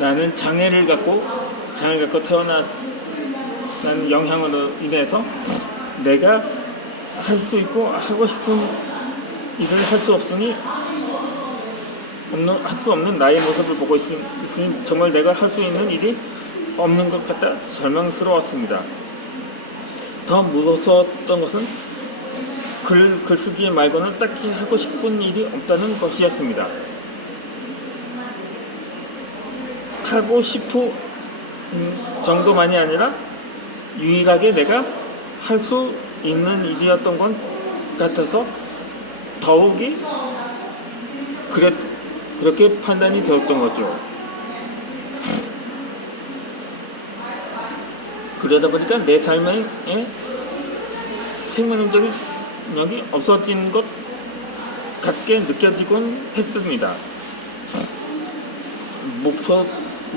나는 장애를 갖고 태어난 영향으로 인해서 내가 할 수 있고 하고 싶은 일을 할 수 없으니 할 수 없는 나의 모습을 보고 있으니 정말 내가 할 수 있는 일이 없는 것 같다 절망스러웠습니다. 더 무서웠던 것은 글쓰기 말고는 딱히 하고 싶은 일이 없다는 것이었습니다. 하고 싶은 정도만이 아니라 유일하게 내가 할 수 있는 일이었던 것 같아서 더욱이 그렇게 판단이 되었던 거죠. 그러다 보니까 내 삶의 생명력이 없어진 것 같게 느껴지곤 했습니다.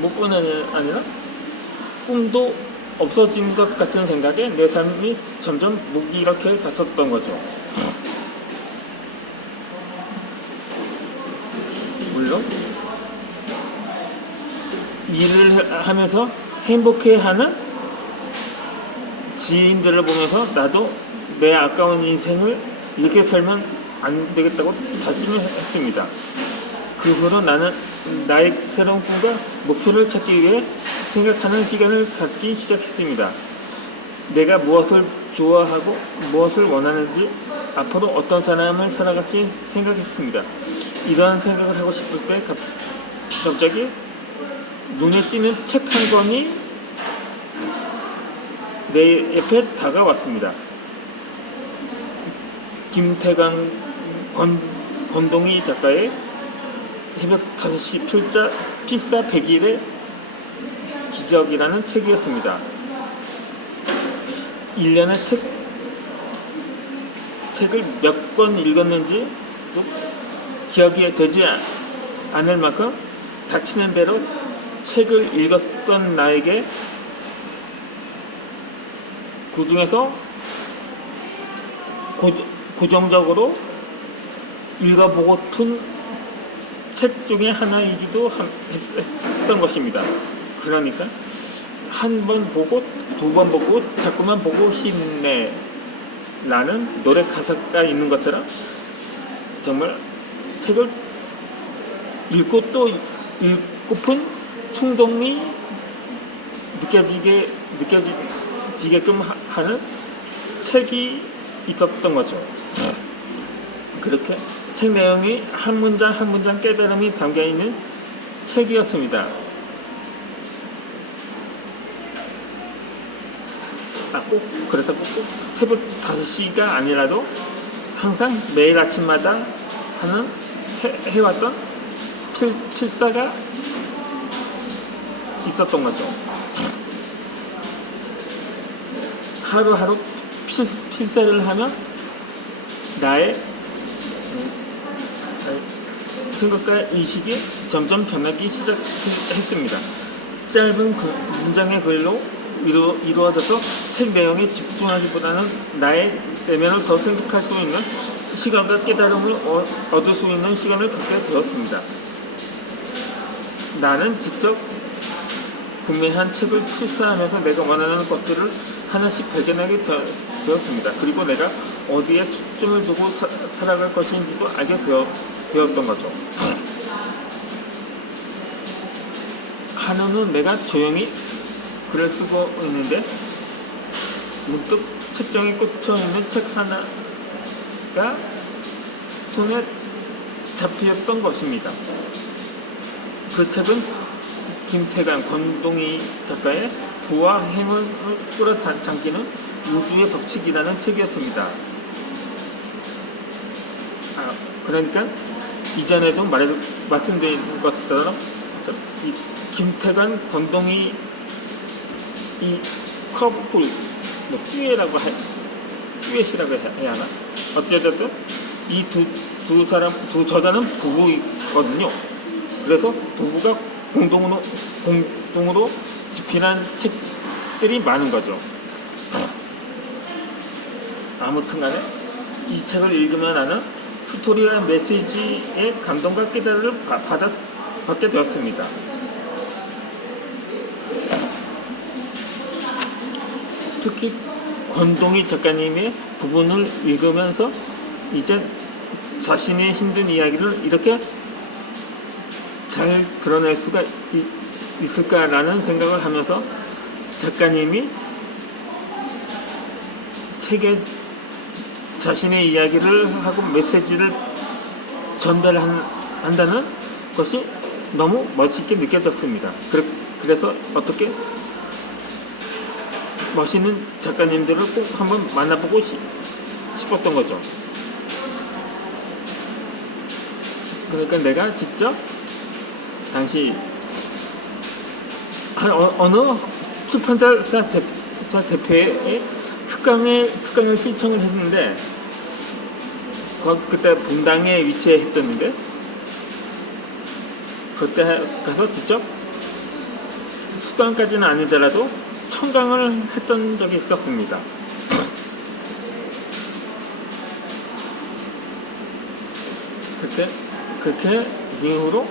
목표는 아니라 꿈도 없어진 것 같은 생각에 내 삶이 점점 무기력해 갔었던 거죠. 물론 일을 하면서 행복해하는 지인들을 보면서 나도 내 아까운 인생을 이렇게 살면 안 되겠다고 다짐을 했습니다. 그 후로 나는 나의 새로운 꿈과 목표를 찾기 위해 생각하는 시간을 갖기 시작했습니다. 내가 무엇을 좋아하고 무엇을 원하는지, 앞으로 어떤 삶을 살아갈지 생각했습니다. 이러한 생각을 하고 싶을 때 갑자기 눈에 띄는 책 한 권이 내 옆에 다가왔습니다. 김태강 권동희 작가의 새벽 5시 필사 100일의 기적이라는 책이었습니다. 1년에 책을 몇 권 읽었는지 기억이 되지 않을 만큼 닥치는 대로 책을 읽었던 나에게 그 중에서 고정적으로 읽어보고픈 책 중에 하나이기도 했던 것입니다. 그러니까 한 번 보고 두 번 보고 자꾸만 보고 싶네 라는 노래 가사가 있는 것처럼 정말 책을 읽고 또 읽고픈 충동이 느껴지게끔 하는 책이 있었던 거죠. 그렇게 책 내용이 한 문장 한 문장 깨달음이 담겨있는 책이었습니다. 그래서 꼭 새벽 5시가 아니라도 항상 매일 아침마다 해왔던 필사가 있었던 거죠. 하루하루 필사를 하면 나의 생각과 인식이 점점 변하기 시작했습니다. 짧은 문장의 글로 이루어져서 책 내용에 집중하기보다는 나의 내면을 더 생각할 수 있는 시간과 깨달음을 얻을 수 있는 시간을 갖게 되었습니다. 나는 직접 구매한 책을 필사하면서 내가 원하는 것들을 하나씩 발견하게 되었습니다. 그리고 내가 어디에 초점을 두고 살아갈 것인지도 알게 되었던 거죠. 한우는 내가 조용히 글을 쓰고 있는데 문득 책장에 꽂혀있는 책 하나가 손에 잡혔던 것입니다. 그 책은 김태강 권동희 작가의 부와 행을 끌어당기는 우주의 법칙이라는 책이었습니다. 그러니까 이전에도 말씀드린 것처럼 이 김태관 권동희 이 커플 듀엣이라고 해야 하나? 어쨌든 이 두 저자는 부부거든요. 그래서 부부가 공동으로 집필한 책들이 많은 거죠. 아무튼 간에 이 책을 읽으면 나는 스토리라는 메시지의 감동과 깨달음을 받게 되었습니다. 특히 권동희 작가님의 부분을 읽으면서 이제 자신의 힘든 이야기를 이렇게 잘 드러낼 수가 있을까라는 생각을 하면서 작가님이 책에 자신의 이야기를 하고 메시지를 전달한다는 것이 너무 멋있게 느껴졌습니다. 그래서 어떻게 멋있는 작가님들을 꼭 한번 만나보고 싶었던 거죠. 그러니까 내가 직접 당시 어느 출판사 대표의 특강을 신청을 했는데 그때 분당에 위치했었는데 그때 가서 직접 수강까지는 아니더라도 청강을 했던 적이 있었습니다. 그렇게 이후로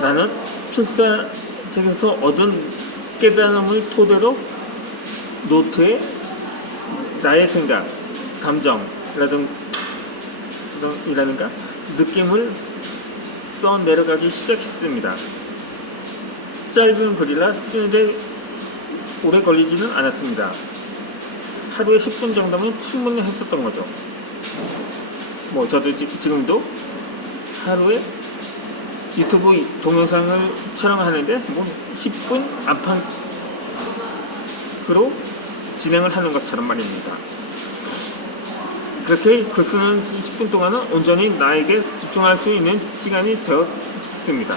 나는 필사책에서 얻은 깨달음을 토대로 노트에 나의 생각, 감정이라든가 느낌을 써 내려가기 시작했습니다. 짧은 글이라 쓰는데 오래 걸리지는 않았습니다. 하루에 10분 정도면 충분히 했었던 거죠. 저도 지금도 하루에 유튜브 동영상을 촬영하는데 10분 안팎으로 진행을 하는 것처럼 말입니다. 그렇게 글 쓰는 10분 동안은 온전히 나에게 집중할 수 있는 시간이 되었습니다.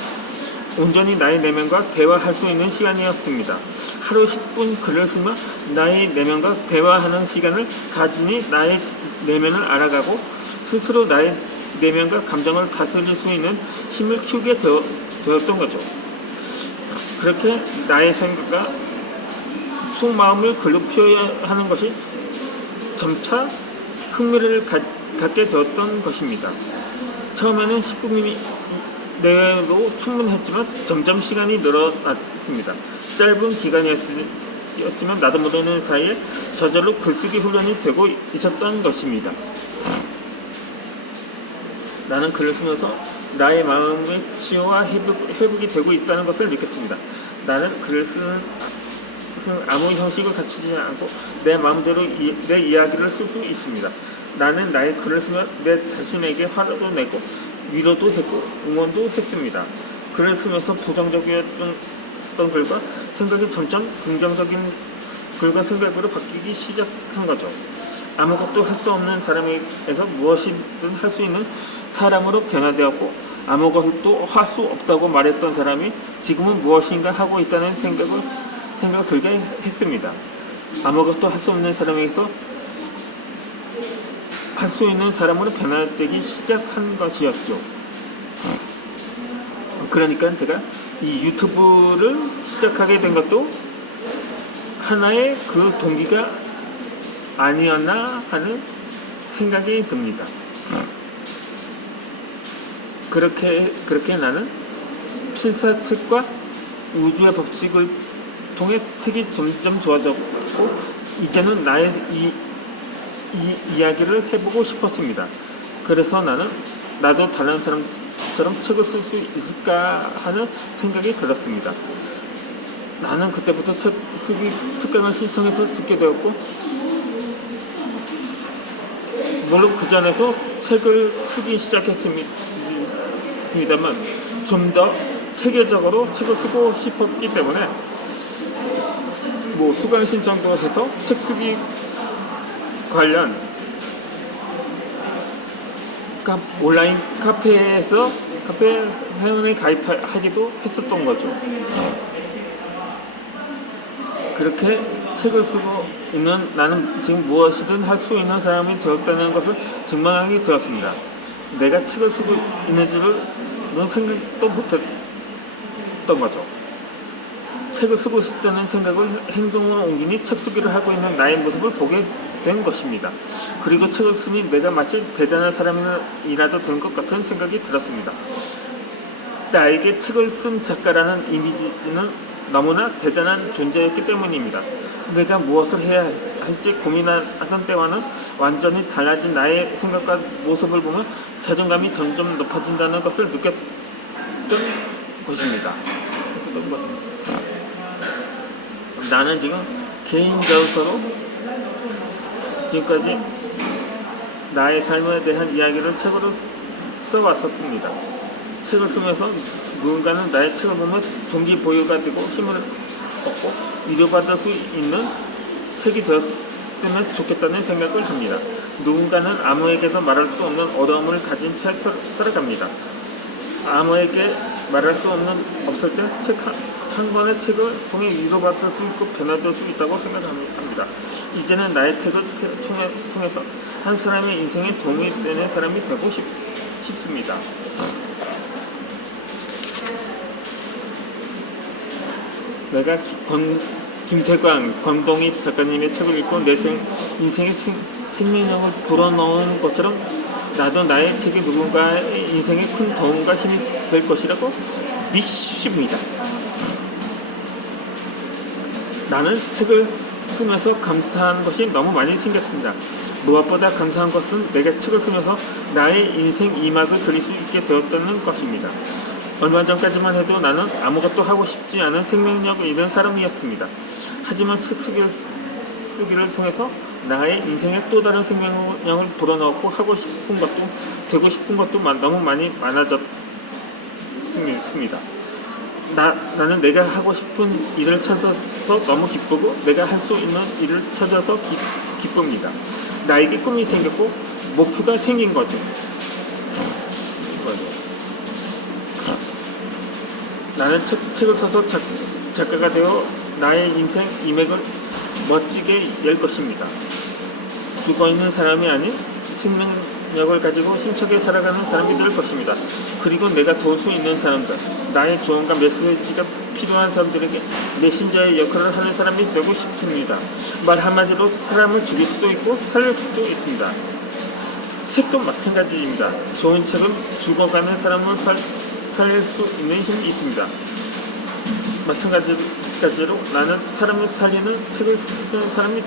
온전히 나의 내면과 대화할 수 있는 시간이었습니다. 하루 10분 글을 쓰며 나의 내면과 대화하는 시간을 가지니 나의 내면을 알아가고 스스로 나의 내면과 감정을 다스릴 수 있는 힘을 키우게 되었던 거죠. 그렇게 나의 생각과 속마음을 글로 표현하는 것이 점차 흥미를 갖게 되었던 것입니다. 처음에는 10분 내외로 충분했지만 점점 시간이 늘어났습니다. 짧은 기간이었지만 나도 모르는 사이에 저절로 글쓰기 훈련이 되고 있었던 것입니다. 나는 글을 쓰면서 나의 마음의 치유와 회복이 되고 있다는 것을 느꼈습니다. 나는 글을 쓰는 아무 형식을 갖추지 않고 내 마음대로 내 이야기를 쓸 수 있습니다. 나는 나의 글을 쓰며 내 자신에게 화도 내고 위로도 했고 응원도 했습니다. 글을 쓰면서 부정적이었던 글과 생각이 점점 긍정적인 글과 생각으로 바뀌기 시작한 거죠. 아무것도 할 수 없는 사람에서 무엇이든 할 수 있는 사람으로 변화되었고, 아무것도 할 수 없다고 말했던 사람이 지금은 무엇인가 하고 있다는 생각 들게 했습니다. 아무것도 할 수 없는 사람에서 할 수 있는 사람으로 변화되기 시작한 것이었죠. 그러니까 제가 이 유튜브를 시작하게 된 것도 하나의 그 동기가 아니었나 하는 생각이 듭니다. 그렇게 나는 필사책과 우주의 법칙을 통해 책이 점점 좋아졌고, 이제는 나의 이 이야기를 해보고 싶었습니다. 그래서 나도 다른 사람처럼 책을 쓸 수 있을까 하는 생각이 들었습니다. 나는 그때부터 책 쓰기 특강을 신청해서 듣게 되었고, 물론 그 전에도 책을 쓰기 시작했습니다만 좀 더 체계적으로 책을 쓰고 싶었기 때문에 수강 신청도 해서 책 쓰기 관련 온라인 카페 회원에 가입하기도 했었던 거죠. 그렇게 책을 쓰고 있는 나는 지금 무엇이든 할 수 있는 사람이 되었다는 것을 증명하게 되었습니다. 내가 책을 쓰고 있는 줄은 생각도 못했던 거죠. 책을 쓰고 싶다는 생각을 행동으로 옮기니 책 쓰기를 하고 있는 나의 모습을 보게 된 것입니다. 그리고 책을 쓰니 내가 마치 대단한 사람이라도 된 것 같은 생각이 들었습니다. 나에게 책을 쓴 작가라는 이미지는 너무나 대단한 존재였기 때문입니다. 내가 무엇을 해야 할지 고민하던 때와는 완전히 달라진 나의 생각과 모습을 보면 자존감이 점점 높아진다는 것을 느꼈던 것입니다. 나는 지금 개인적으로 지금까지 나의 삶에 대한 이야기를 책으로 써왔었습니다. 책을 쓰면서 누군가는 나의 책을 보면 동기부여가 되고 힘을 얻고 위로받을 수 있는 책이 되었으면 좋겠다는 생각을 합니다. 누군가는 아무에게도 말할 수 없는 어려움을 가진 채 살아갑니다. 아무에게 말할 수 없을 때 책 한 권의 책을 통해 위로받을 수 있고 변화될 수 있다고 생각합니다. 이제는 나의 책을 통해서 한 사람의 인생에 도움이 되는 사람이 되고 싶습니다. 내가 김태광, 권동희 작가님의 책을 읽고 내 인생의 생명력을 불어넣은 것처럼 나도 나의 책이 누군가의 인생에 큰 도움과 힘이 될 것이라고 믿습니다. 나는 책을 쓰면서 감사한 것이 너무 많이 생겼습니다. 무엇보다 감사한 것은 내가 책을 쓰면서 나의 인생 2막을 그릴 수 있게 되었다는 것입니다. 얼마 전까지만 해도 나는 아무것도 하고 싶지 않은 생명력을 잃은 사람이었습니다. 하지만 책 쓰기를 통해서 나의 인생에 또 다른 생명력을 불어넣고 하고 싶은 것도 되고 싶은 것도 너무 많이 많아졌습니다. 나는 내가 하고 싶은 일을 찾아서 너무 기쁘고 내가 할 수 있는 일을 찾아서 기쁩니다. 나에게 꿈이 생겼고 목표가 생긴 거죠. 나는 책을 써서 작가가 되어 나의 인생 이맥을 멋지게 열 것입니다. 죽어있는 사람이 아닌 생명력을 가지고 힘차게 살아가는 사람이 될 것입니다. 그리고 내가 도울 수 있는 사람들, 나의 조언과 메시지가 필요한 사람들에게 메신저의 역할을 하는 사람이 되고 싶습니다. 말 한마디로 사람을 죽일 수도 있고 살릴 수도 있습니다. 책도 마찬가지입니다. 좋은 책은 죽어가는 사람을 살릴 수 있는 힘이 있습니다. 마찬가지로 나는 사람을 살리는 책을 쓰는 사람이